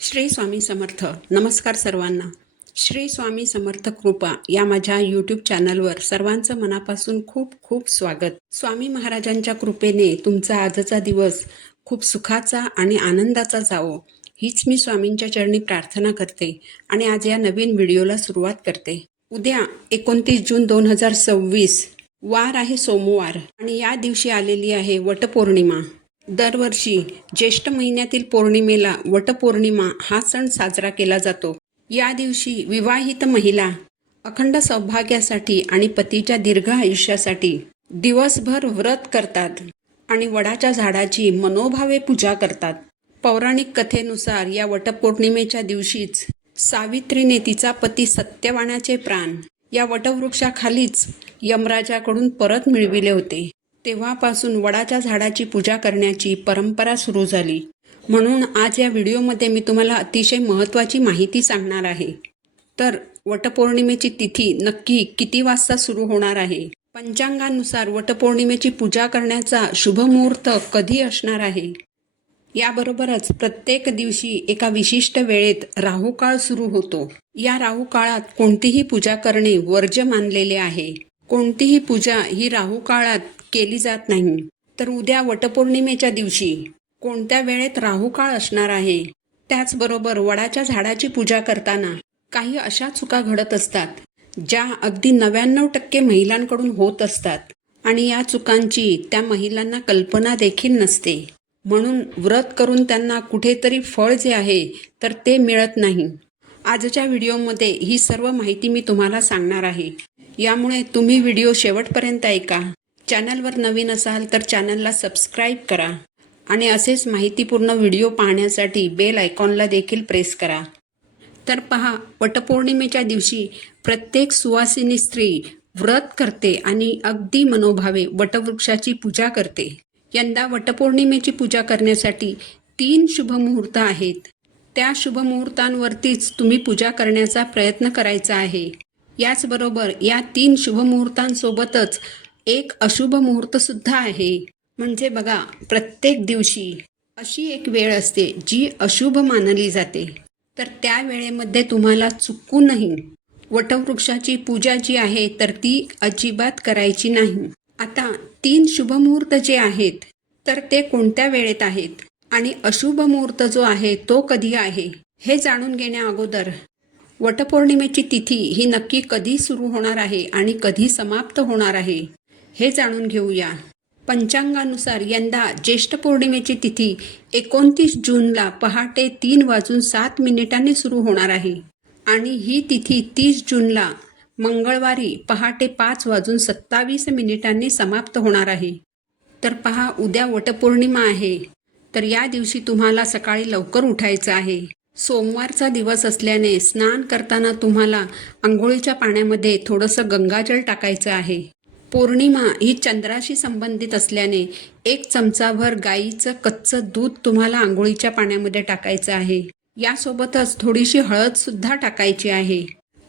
श्री स्वामी समर्थ. नमस्कार सर्वांना. श्री स्वामी समर्थ कृपा या माझ्या यूट्यूब चॅनलवर सर्वांचं मनापासून खूप खूप स्वागत. स्वामी महाराजांच्या कृपेने तुमचा आजचा दिवस खूप सुखाचा आणि आनंदाचा जावो हीच मी स्वामींच्या चरणी प्रार्थना करते आणि आज या नवीन व्हिडिओला सुरुवात करते. उद्या 29 जून 2026 वार आहे सोमवार आणि या दिवशी आलेली आहे वटपौर्णिमा. दरवर्षी ज्येष्ठ महिन्यातील पौर्णिमेला वटपौर्णिमा हा सण साजरा केला जातो. या दिवशी विवाहित महिला अखंड सौभाग्यासाठी आणि पतीच्या दीर्घ आयुष्यासाठी दिवसभर व्रत करतात आणि वडाच्या झाडाची मनोभावे पूजा करतात. पौराणिक कथेनुसार या वटपौर्णिमेच्या दिवशीच सावित्रीने तिचा पती सत्यवानाचे प्राण या वटवृक्षाखालीच यमराजाकडून परत मिळविले होते. तेव्हापासून वडाच्या झाडाची पूजा करण्याची परंपरा सुरू झाली. म्हणून आज या व्हिडिओमध्ये मी तुम्हाला अतिशय महत्त्वाची माहिती सांगणार आहे. तर वटपौर्णिमेची तिथी नक्की किती वाजता सुरू होणार आहे, पंचांगानुसार वटपौर्णिमेची पूजा करण्याचा शुभमुहूर्त कधी असणार आहे, याबरोबरच प्रत्येक दिवशी एका विशिष्ट वेळेत राहुकाळ सुरू होतो. या राहुकाळात कोणतीही पूजा करणे वर्ज्य मानलेले आहे. कोणतीही पूजा ही राहुकाळात केली जात नाही. तर उद्या वटपौर्णिमेच्या दिवशी कोणत्या वेळेत राहुकाळ असणार आहे, त्याचबरोबर वडाच्या झाडाची पूजा करताना काही अशा चुका घडत असतात ज्या अगदी 99% महिलांकडून होत असतात आणि या चुकांची त्या महिलांना कल्पना देखील नसते. म्हणून व्रत करून त्यांना कुठेतरी फळ जे आहे तर ते मिळत नाही. आजच्या व्हिडिओमध्ये ही सर्व माहिती मी तुम्हाला सांगणार आहे. यामुळे तुम्ही व्हिडिओ शेवटपर्यंत ऐका. चॅनलवर नवीन असाल तर चॅनलला सबस्क्राईब करा आणि असेच माहितीपूर्ण व्हिडिओ पाहण्यासाठी बेल आयकॉनला देखील प्रेस करा. तर पहा, वटपौर्णिमेच्या दिवशी प्रत्येक सुवासिनी स्त्री व्रत करते आणि अगदी मनोभावे वटवृक्षाची पूजा करते. यंदा वटपौर्णिमेची पूजा करण्यासाठी 3 शुभमुहूर्त आहेत. त्या शुभमुहूर्तांवरतीच तुम्ही पूजा करण्याचा प्रयत्न करायचा आहे. याचबरोबर या 3 शुभमुहूर्तांसोबतच एक अशुभ मुहूर्त सुद्धा आहे. म्हणजे बघा, प्रत्येक दिवशी अशी एक वेळ असते जी अशुभ मानली जाते. तर त्या वेळेमध्ये तुम्हाला चुकूनही वटवृक्षाची पूजा जी आहे तर ती अजिबात करायची नाही. आता 3 शुभमुहूर्त जे आहेत तर ते कोणत्या वेळेत आहेत आणि अशुभ मुहूर्त जो आहे तो कधी आहे हे जाणून घेण्या अगोदर वटपौर्णिमेची तिथी ही नक्की कधी सुरू होणार आहे आणि कधी समाप्त होणार आहे हे जाणून घेऊया. पंचांगानुसार यंदा ज्येष्ठ पौर्णिमेची तिथी 29 जूनला पहाटे 3:07 सुरू होणार आहे आणि ही तिथी 30 जूनला मंगळवारी पहाटे 5:27 समाप्त होणार आहे. तर पहा, उद्या वटपौर्णिमा आहे. तर या दिवशी तुम्हाला सकाळी लवकर उठायचं आहे. सोमवारचा दिवस असल्याने स्नान करताना तुम्हाला आंघोळीच्या पाण्यामध्ये थोडंसं गंगाजल टाकायचं आहे. पौर्णिमा ही चंद्राशी संबंधित असल्याने 1 चमचाभर गाईचं कच्चं दूध तुम्हाला आंघोळीच्या पाण्यामध्ये टाकायचं आहे. यासोबतच थोडीशी हळद सुद्धा टाकायची आहे.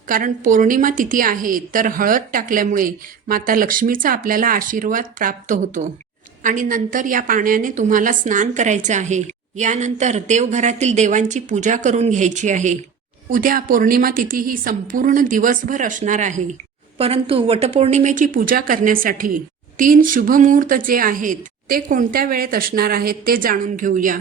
कारण पौर्णिमा तिथी आहे तर हळद टाकल्यामुळे माता लक्ष्मीचा आपल्याला आशीर्वाद प्राप्त होतो. आणि नंतर या पाण्याने तुम्हाला स्नान करायचं आहे. यानंतर देवघरातील देवांची पूजा करून घ्यायची आहे. उद्या पौर्णिमा तिथी ही संपूर्ण दिवसभर असणार आहे. परंतु वटपौर्णिमेची पूजा करण्यासाठी 3 शुभमुहूर्त जे आहेत ते कोणत्या वेळेत असणार आहेत ते जाणून घेऊया.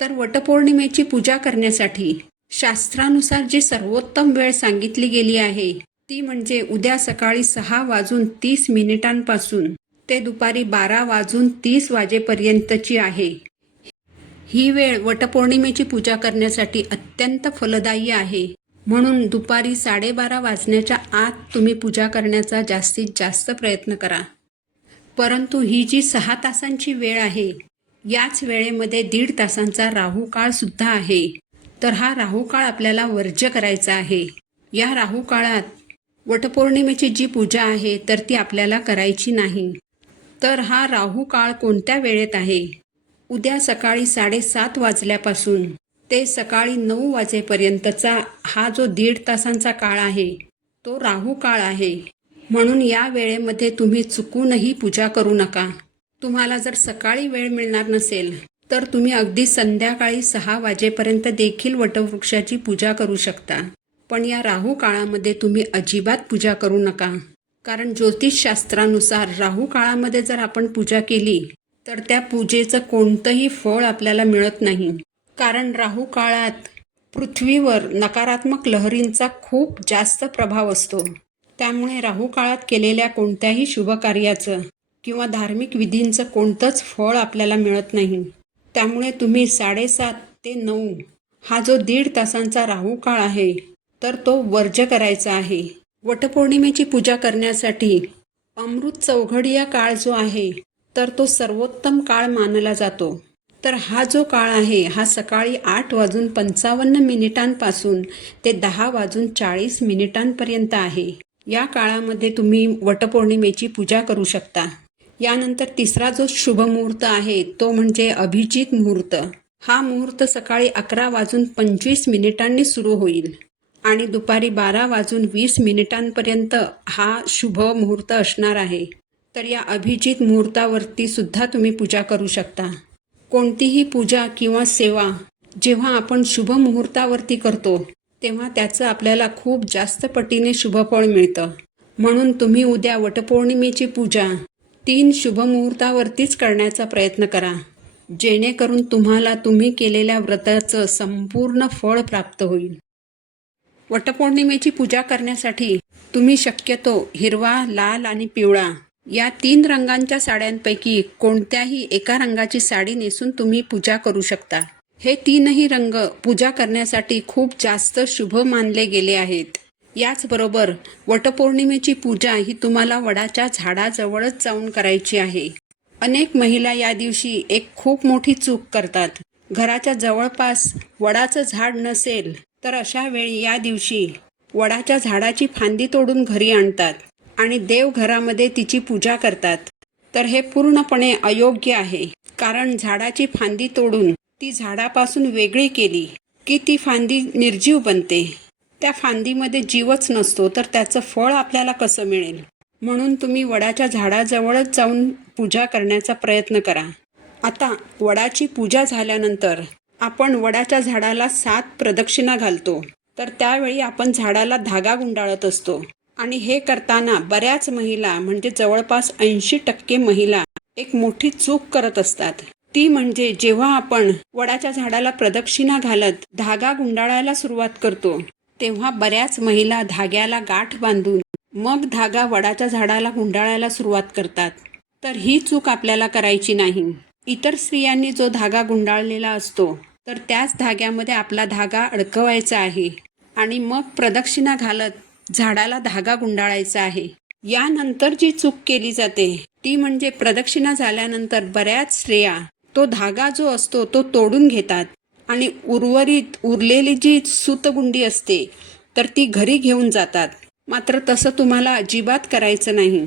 तर वटपौर्णिमेची पूजा करण्यासाठी शास्त्रानुसार जी सर्वोत्तम वेळ सांगितली गेली आहे ती म्हणजे उद्या सकाळी 6:30 ते दुपारी 12:30 वाजेपर्यंतची आहे. ही वेळ वटपौर्णिमेची पूजा करण्यासाठी अत्यंत फलदायी आहे. म्हणून दुपारी 12:30 वाजण्याच्या आत तुम्ही पूजा करण्याचा जास्तीत जास्त प्रयत्न करा. परंतु ही जी 6 तासांची वेळ आहे याच वेळेमध्ये 1.5 तासांचा राहुकाळ सुद्धा आहे. तर हा राहुकाळ आपल्याला वर्ज्य करायचा आहे. या राहुकाळात वटपौर्णिमेची जी पूजा आहे तर ती आपल्याला करायची नाही. तर हा राहुकाळ कोणत्या वेळेत आहे? उद्या सकाळी 7:30 वाजल्यापासून ते सकाळी 9 वाजेपर्यंतचा हा जो 1.5 तासांचा काळ आहे तो राहुकाळ आहे. म्हणून या वेळेमध्ये तुम्ही चुकूनही पूजा करू नका. तुम्हाला जर सकाळी वेळ मिळणार नसेल तर तुम्ही अगदी संध्याकाळी 6 वाजेपर्यंत देखील वटवृक्षाची पूजा करू शकता. पण या राहू काळामध्ये तुम्ही अजिबात पूजा करू नका. कारण ज्योतिषशास्त्रानुसार राहू काळामध्ये जर आपण पूजा केली तर त्या पूजेचं कोणतंही फळ आपल्याला मिळत नाही. कारण राहू काळात पृथ्वीवर नकारात्मक लहरींचा खूप जास्त प्रभाव असतो. त्यामुळे राहू काळात केलेल्या कोणत्याही शुभकार्याचं किंवा धार्मिक विधींचं कोणतंच फळ आपल्याला मिळत नाही. त्यामुळे तुम्ही 7:30 ते 9 हा जो 1.5 तासांचा राहू काळ आहे तर तो वर्ज्य करायचा आहे. वटपौर्णिमेची पूजा करण्यासाठी अमृत चौघडिया काळ जो आहे तर तो सर्वोत्तम काळ मानला जातो. तर हा जो काळ आहे हा सकाळी 8:55 ते 10:40 आहे. या काळामध्ये तुम्ही वटपौर्णिमेची पूजा करू शकता. यानंतर तिसरा जो शुभ मुहूर्त आहे तो म्हणजे अभिजित मुहूर्त. हा मुहूर्त सकाळी 11:25 सुरू होईल आणि दुपारी 12:20 हा शुभ मुहूर्त असणार आहे. तर या अभिजित मुहूर्तावरती सुद्धा तुम्ही पूजा करू शकता. कोणतीही पूजा किंवा सेवा जेव्हा आपण शुभ मुहूर्तावरती करतो तेव्हा त्याचं आपल्याला खूप जास्त पटीने शुभफळ मिळतं. म्हणून तुम्ही उद्या वटपौर्णिमेची पूजा 3 शुभ मुहूर्तावरतीच करण्याचा प्रयत्न करा, जेणेकरून तुम्हाला तुम्ही केलेल्या व्रताचं संपूर्ण फळ प्राप्त होईल. वटपौर्णिमेची पूजा करण्यासाठी तुम्ही शक्यतो हिरवा, लाल आणि पिवळा या 3 रंगांच्या साड्यांपैकी कोणत्याही एका रंगाची साडी नेसून तुम्ही पूजा करू शकता. हे 3ही रंग पूजा करण्यासाठी खूप जास्त शुभ मानले गेले आहेत. याचबरोबर वटपौर्णिमेची पूजा ही तुम्हाला वडाच्या झाडाजवळच जाऊन करायची आहे. अनेक महिला या दिवशी एक खूप मोठी चूक करतात. घराच्या जवळपास वडाचं झाड नसेल तर अशा वेळी या दिवशी वडाच्या झाडाची फांदी तोडून घरी आणतात आणि देवघरामध्ये तिची पूजा करतात. तर हे पूर्णपणे अयोग्य आहे. कारण झाडाची फांदी तोडून ती झाडापासून वेगळी केली की ती फांदी निर्जीव बनते. त्या फांदीमध्ये जीवच नसतो तर त्याचं फळ आपल्याला कसं मिळेल? म्हणून तुम्ही वडाच्या झाडाजवळच जाऊन पूजा करण्याचा प्रयत्न करा. आता वडाची पूजा झाल्यानंतर आपण वडाच्या झाडाला 7 प्रदक्षिणा घालतो. तर त्यावेळी आपण झाडाला धागा गुंडाळत असतो आणि हे करताना बऱ्याच महिला म्हणजे जवळपास 80% महिला एक मोठी चूक करत असतात. ती म्हणजे जेव्हा आपण वडाच्या झाडाला प्रदक्षिणा घालत धागा गुंडाळायला सुरुवात करतो तेव्हा बऱ्याच महिला धाग्याला गाठ बांधून मग धागा वडाच्या झाडाला गुंडाळायला सुरुवात करतात. तर ही चूक आपल्याला करायची नाही. इतर स्त्रियांनी जो धागा गुंडाळलेला असतो तर त्याच धाग्यामध्ये आपला धागा अडकवायचा आहे आणि मग प्रदक्षिणा घालत झाडाला धागा गुंडाळायचा आहे. यानंतर जी चूक केली जाते ती म्हणजे प्रदक्षिणा झाल्यानंतर बऱ्याच स्त्रिया तो धागा जो असतो तो तोडून घेतात आणि उरलेली जी सूतगुंडी असते तर ती घरी घेऊन जातात. मात्र तसं तुम्हाला अजिबात करायचं नाही.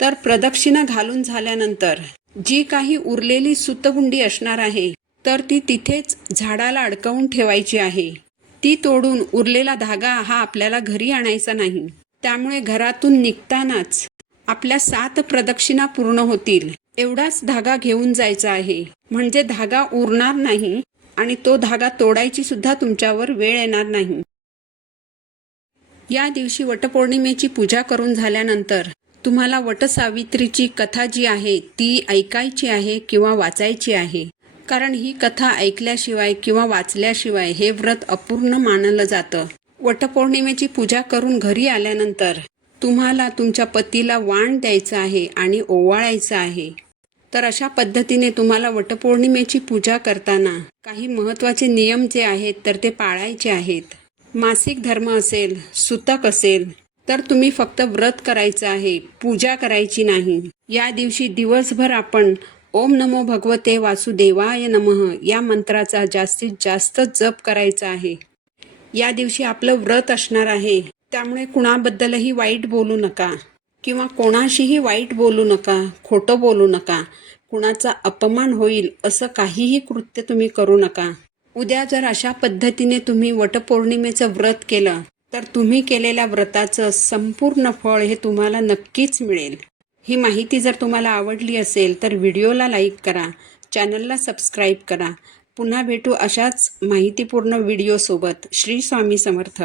तर प्रदक्षिणा घालून झाल्यानंतर जी काही उरलेली सूतगुंडी असणार आहे तर ती तिथेच झाडाला अडकवून ठेवायची आहे. ती तोडून उरलेला धागा हा आपल्याला घरी आणायचा नाही. त्यामुळे घरातून निघतानाच आपल्या 7 प्रदक्षिणा पूर्ण होतील एवढाच धागा घेऊन जायचा आहे. म्हणजे धागा उरणार नाही आणि तो धागा तोडायची सुद्धा तुमच्यावर वेळ येणार नाही. या दिवशी वटपौर्णिमेची पूजा करून झाल्यानंतर तुम्हाला वटसावित्रीची कथा जी आहे ती ऐकायची आहे किंवा वाचायची आहे. कारण ही कथा ऐकल्याशिवाय किंवा वाचल्याशिवाय हे व्रत अपूर्ण मानलं जातं. वटपौर्णिमेची पूजा करून घरी आल्यानंतर तुम्हाला तुमच्या पतीला वाण द्यायचं आहे आणि ओवाळायचं आहे. तर अशा पद्धतीने तुम्हाला वटपौर्णिमेची पूजा करताना काही महत्त्वाचे नियम जे आहेत तर ते पाळायचे आहेत. मासिक धर्म असेल, सुतक असेल तर तुम्ही फक्त व्रत करायचं आहे, पूजा करायची नाही. या दिवशी दिवसभर आपण ओम नमो भगवते वासुदेवाय नमः या मंत्राचा जास्तीत जास्त जप करायचा आहे. या दिवशी आपलं व्रत असणार आहे. त्यामुळे कुणाबद्दलही वाईट बोलू नका किंवा कोणाशीही वाईट बोलू नका, खोटं बोलू नका. कुणाचा अपमान होईल असं काहीही कृत्य तुम्ही करू नका. उद्या जर अशा पद्धतीने तुम्ही वटपौर्णिमेचं व्रत केलं तर तुम्ही केलेल्या व्रताचं संपूर्ण फळ हे तुम्हाला नक्कीच मिळेल. ही माहिती जर तुम्हाला आवडली असेल तर व्हिडिओला लाईक करा, चॅनलला सबस्क्राईब करा. पुन्हा भेटू अशाच माहितीपूर्ण व्हिडिओसोबत. श्री स्वामी समर्थ.